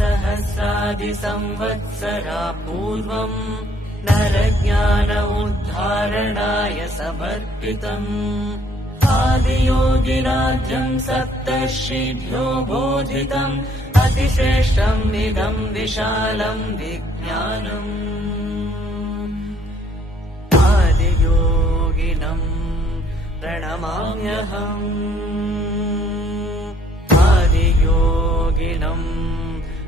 सहस्रादिसंवत्सरा पूर्वम् नरज्ञान उद्धारणाय समर्पितम् आदियोगिराज्यम् सप्तर्षिभ्यो बोधितम् अतिश्रेष्ठम् इदम् विशालम् विज्ञानम् आदियोगिनम् प्रणमाम्यहम् आदियोगिनम्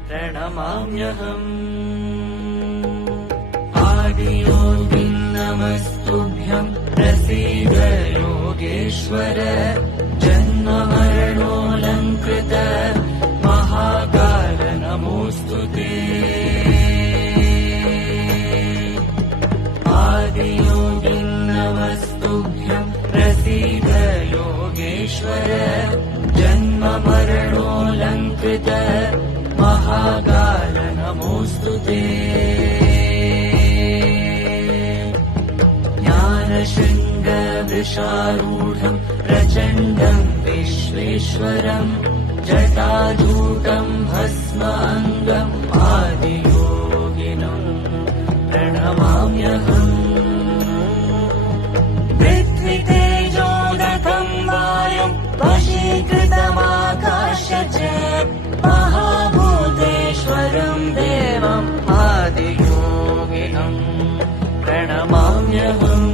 प्रणमाम्यहम् आदियोगिन् नमस्तुभ्यम् प्रसीद योगेश्वर जन्ममरणोऽलङ्कृत महाकाल नमोऽस्तु ते आदियोगिन् नमस्तुभ्यम् प्रसीद योगेश्वर जन्ममरणोऽलङ्कृत महाकाल नमोऽस्तु ते ज्ञानशृङ्गवृषारूढम् प्रचण्डम् विश्वेश्वरम् जटाजूटम् भस्माङ्गम् आदियोगिनम् प्रणमाम्यहम् पृथ्वीतेजोदकम् वायुम् वशीकृतमाकाश्य च महाभूतेश्वरम् देवम् आदियोगिनम् प्रणमाम्यहम्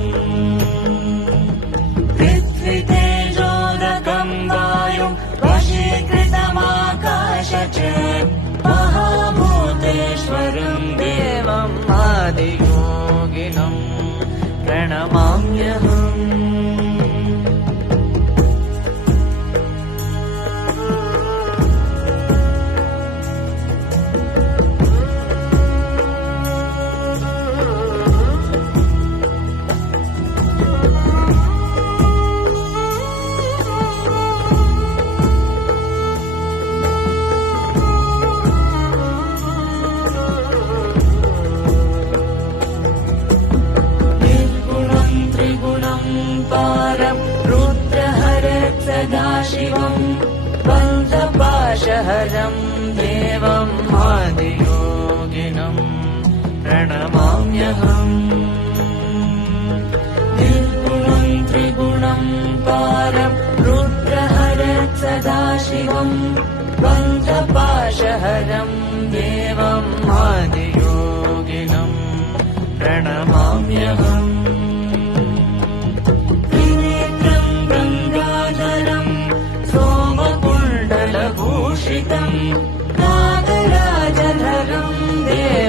पृथ्वीतेजोदकम् वायुम् वशीकृतमाकाश च महाभूतेश्वरम् देवम् आदियोगिनम् प्रणमाम्यहम् सदाशिवम् बन्धपाशहरम् देवम् आदियोगिनम् प्रणमाम्यहम् निर्गुणम् त्रिगुणम् पारम् रुद्रहरत् सदाशिवम् बन्धपाशहरम् देवम् आदियोगिनम् प्रणमाम्यहम् सोमकुण्डलभूषितम् नागराजधरम् देवम्